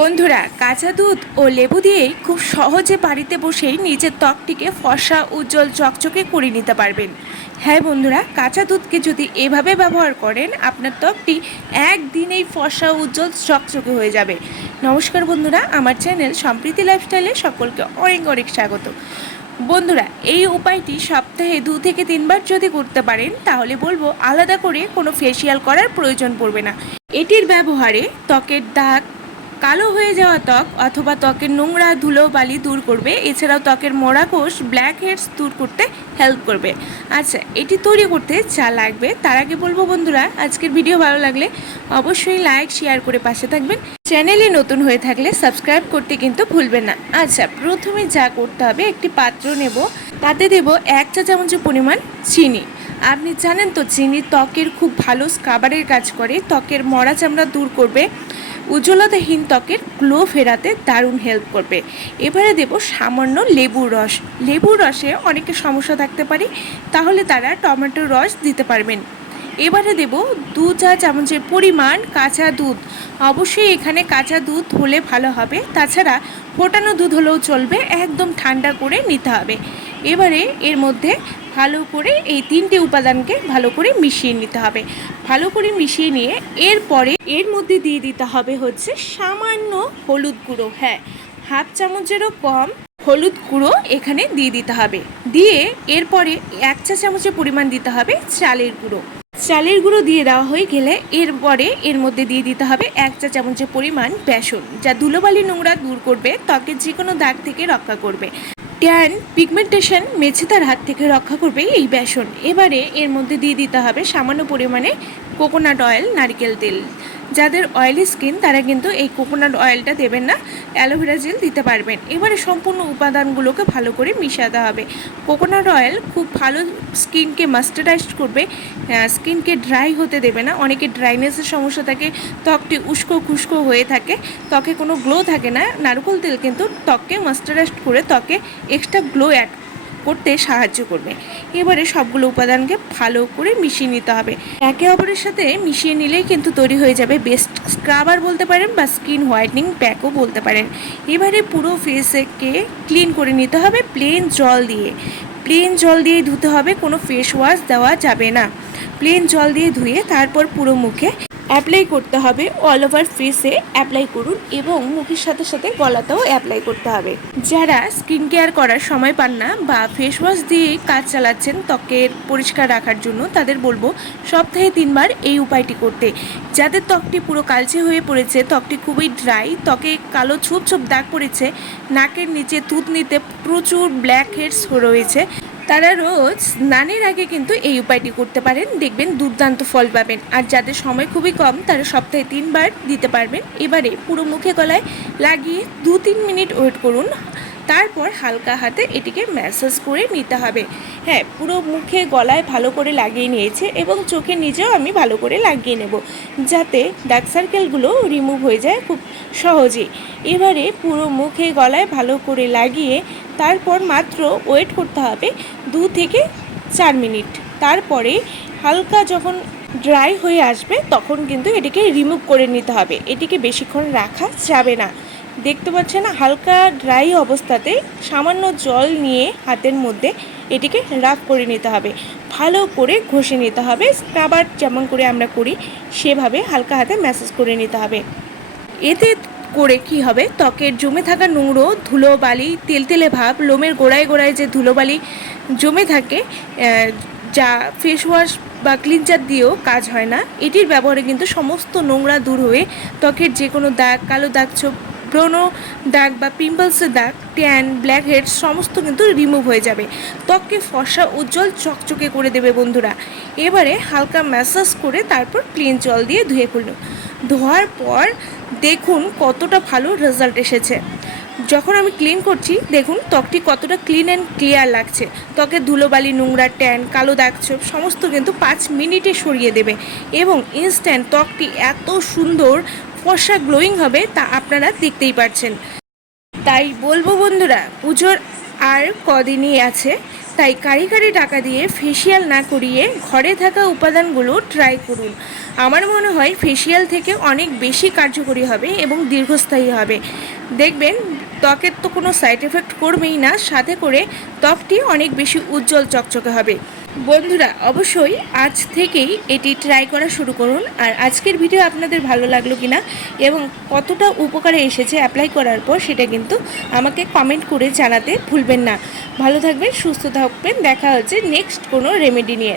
বন্ধুরা, কাঁচা দুধ ও লেবু দিয়েই খুব সহজে বাড়িতে বসেই নিজের ত্বকটিকে ফসা উজ্জ্বল, চকচকে করে নিতে পারবেন। হ্যাঁ বন্ধুরা, কাঁচা দুধকে যদি এভাবে ব্যবহার করেন, আপনার ত্বকটি একদিনেই ফসা উজ্জ্বল, চকচকে হয়ে যাবে। নমস্কার বন্ধুরা, আমার চ্যানেল সম্প্রীতি লাইফস্টাইলে সকলকে অনেক অনেক স্বাগত। বন্ধুরা, এই উপায়টি সপ্তাহে দু থেকে তিনবার যদি করতে পারেন, তাহলে বলব আলাদা করে কোনো ফেসিয়াল করার প্রয়োজন পড়বে না। এটির ব্যবহারে ত্বকের দাগ কালো হয়ে যাওয়া ত্বক অথবা ত্বকের নোংরা ধুলো বালি দূর করবে। এছাড়াও ত্বকের মোড়া কোষ ব্ল্যাক হেডস দূর করতে হেল্প করবে। আচ্ছা এটি তৈরি করতে যা লাগবে। তার আগে বলব বন্ধুরা, আজকের ভিডিও ভালো লাগলে অবশ্যই লাইক শেয়ার করে পাশে থাকবেন। চ্যানেলে নতুন হয়ে থাকলে সাবস্ক্রাইব করতে কিন্তু ভুলবেন না। আচ্ছা প্রথমে যা করতে হবে, একটি পাত্র নেব। তাতে দেব এক চা চামচের পরিমাণ চিনি। আপনি জানেন তো, চিনি ত্বকের খুব ভালো স্কাবারের কাজ করে। ত্বকের মরা চামড়া দূর করবে। উজ্জ্বলতাহীন ত্বকের গ্লো ফেরাতে দারুণ হেল্প করবে। এবারে দেব সামান্য লেবুর রস। লেবুর রসে অনেকের সমস্যা থাকতে পারে, তাহলে তারা টমেটোর রস দিতে পারবেন। এবারে দেব দু চা চামচের পরিমাণ কাঁচা দুধ। অবশ্যই এখানে কাঁচা দুধ হলে ভালো হবে। তাছাড়া ফোটানো দুধ হলেও চলবে, একদম ঠান্ডা করে নিতে হবে। এবারে এর মধ্যে ভালো করে এই তিনটে উপাদানকে ভালো করে মিশিয়ে নিতে হবে। ভালো করে মিশিয়ে নিয়ে এরপরে এর মধ্যে দিয়ে দিতে হবে হচ্ছে সামান্য হলুদ গুঁড়ো। হ্যাঁ হাফ চামচেরও কম হলুদ গুঁড়ো এখানে দিয়ে দিতে হবে। দিয়ে এরপরে এক চা চামচের পরিমাণ দিতে হবে চালের গুঁড়ো। চালের গুঁড়ো দিয়ে দেওয়া হয়ে গেলে এরপরে এর মধ্যে দিয়ে দিতে হবে এক চা চামচের পরিমাণ বেসন। যা ধুলোবালি নোংরা দূর করবে, ত্বকের যে কোনো দাগ থেকে রক্ষা করবে। ট্যান পিগমেন্টেশন মেছে তার হাত থেকে রক্ষা করবে এই বেসন। এবারে এর মধ্যে দিয়ে দিতে হবে সামান্য পরিমাণে কোকোনাট অয়েল, নারিকেল তেল। যাদের অয়েলি স্কিন তারা কিন্তু এই কোকোনাট অয়েলটা দেবেন না অ্যালোভেরা জেল দিতে পারবেন। এবারে সম্পূর্ণ উপাদানগুলোকে ভালো করে মিশাতে হবে। কোকোনাট অয়েল খুব ভালো স্কিনকে মাস্টারাইজ করবে স্কিনকে ড্রাই হতে দেবে না। অনেকে ড্রাইনেসের সমস্যা থাকে, ত্বকটি উস্কো খুস্কো হয়ে থাকে, ত্বকে কোনো গ্লো থাকে না। নারকেল তেল কিন্তু ত্বককে মাস্টারাইজ করে ত্বকে এক্সট্রা গ্লো অ্যাড করতে সাহায্য করবে। এবারে সবগুলো উপাদানকে ভালো করে মিশিয়ে নিতে হবে। একে অপরের সাথে মিশিয়ে নিলেই কিন্তু তৈরি হয়ে যাবে বেস্ট স্ক্রাবার বলতে পারেন বা স্কিন হোয়াইটনিং প্যাকও বলতে পারেন। এবারে পুরো ফেসকে ক্লিন করে নিতে হবে? প্লেন জল দিয়ে। প্লেন জল দিয়ে ধুতে হবে, কোনো ফেস ওয়াশ দেওয়া যাবে না। প্লেন জল দিয়ে ধুয়ে তারপর পুরো মুখে অ্যাপ্লাই করতে হবে। অল ওভার ফেসে অ্যাপ্লাই করুন এবং মুখের সাথে সাথে গলাতেও অ্যাপ্লাই করতে হবে। যারা স্কিন কেয়ার করার সময় পান না বা ফেস ওয়াশ দিয়ে কাজ চালাচ্ছেন, ত্বকের পরিষ্কার রাখার জন্য তাদের বলব সপ্তাহে তিনবার এই উপায়টি করতে। যাদের ত্বকটি পুরো কালচে হয়ে পড়েছে, ত্বকটি খুবই ড্রাই ত্বকে কালো ছোপ ছোপ দাগ পড়েছে, নাকের নিচে নিতে প্রচুর ব্ল্যাক হেডস রয়েছে তারা রোজ স্নানের আগে কিন্তু এই উপায়টি করতে পারেন। দেখবেন দুর্দান্ত ফল পাবেন। আর যাদের সময় খুবই কম, তারা সপ্তাহে তিনবার দিতে পারবেন। এবারে পুরো মুখে গলায় লাগিয়ে দু তিন মিনিট ওয়েট করুন। তারপর হালকা হাতে এটিকে ম্যাসাজ করে নিতে হবে। হ্যাঁ পুরো মুখে গলায় ভালো করে লাগিয়ে নিয়েছে এবং চোখে নিজেও আমি ভালো করে লাগিয়ে নেব। যাতে ডার্ক সার্কেলগুলো রিমুভ হয়ে যায় খুব সহজেই। এবারে পুরো মুখে গলায় ভালো করে লাগিয়ে তারপর মাত্র ওয়েট করতে হবে দু থেকে চার মিনিট। তারপরে হালকা যখন ড্রাই হয়ে আসবে, তখন কিন্তু এটিকে রিমুভ করে নিতে হবে। এটিকে বেশিক্ষণ রাখা যাবে না। দেখতে পাচ্ছেন হালকা ড্রাই অবস্থাতে সামান্য জল নিয়ে হাতের মধ্যে এটিকে রাফ করে নিতে হবে। ভালো করে ঘষে নিতে হবে। স্ক্রাবার যেমন করে আমরা করি, সেভাবে হালকা হাতে ম্যাসেজ করে নিতে হবে। এতে করে কি হবে? ত্বকের জমে থাকা নোংরো ধুলো বালি তেলতেলে ভাব, লোমের গোড়ায় গোড়ায় যে ধুলোবালি জমে থাকে যা ফেস ওয়াশ বা ক্লিনজার দিয়েও কাজ হয় না, এটির ব্যবহারে কিন্তু সমস্ত নোংরা দূর হয়ে ত্বকের যে কোনো দাগ, কালো দাগ, ছোপ ব্রণ দাগ বা পিম্পলসের দাগ, ট্যান, ব্ল্যাক হেড সমস্ত কিন্তু রিমুভ হয়ে যাবে। ত্বককে ফসা উজ্জ্বল চকচকে করে দেবে বন্ধুরা। এবারে হালকা ম্যাসাজ করে তারপর ক্লিন জল দিয়ে ধুয়ে ফেলুন। ধোয়ার পর দেখুন কতটা ভালো রেজাল্ট এসেছে। যখন আমি ক্লিন করছি, দেখুন ত্বকটি কতটা ক্লিন অ্যান্ড ক্লিয়ার লাগছে। ত্বকে ধুলোবালি, নোংরা, ট্যান, কালো দাগ ছোপ সমস্ত কিন্তু পাঁচ মিনিটে সরিয়ে দেবে এবং ইনস্ট্যান্ট ত্বকটি এত সুন্দর ফর্সা গ্লোয়িং হবে তা আপনারা দেখতেই পারছেন। তাই বলব বন্ধুরা, পুজোর আর কদিনই আছে, তাই কারি কারি টাকা দিয়ে ফেসিয়াল না করিয়ে ঘরে থাকা উপাদানগুলো ট্রাই করুন। আমার মনে হয় ফেসিয়াল থেকে অনেক বেশি কার্যকরী হবে এবং দীর্ঘস্থায়ী হবে। দেখবেন, ত্বকের তো কোনো সাইড এফেক্ট করবেই না, সাথে করে ত্বকটি অনেক বেশি উজ্জ্বল চকচকে হবে। বন্ধুরা, অবশ্যই আজ থেকেই এটি ট্রাই করা শুরু করুন। আর আজকের ভিডিও আপনাদের ভালো লাগল কিনা এবং কতটা উপকারে এসেছে অ্যাপ্লাই করার পর সেটা কিন্তু আমাকে কমেন্ট করে জানাতে ভুলবেন না। ভালো থাকবেন, সুস্থ থাকবেন, দেখা হচ্ছে নেক্সট কোনো রেমেডি নিয়ে।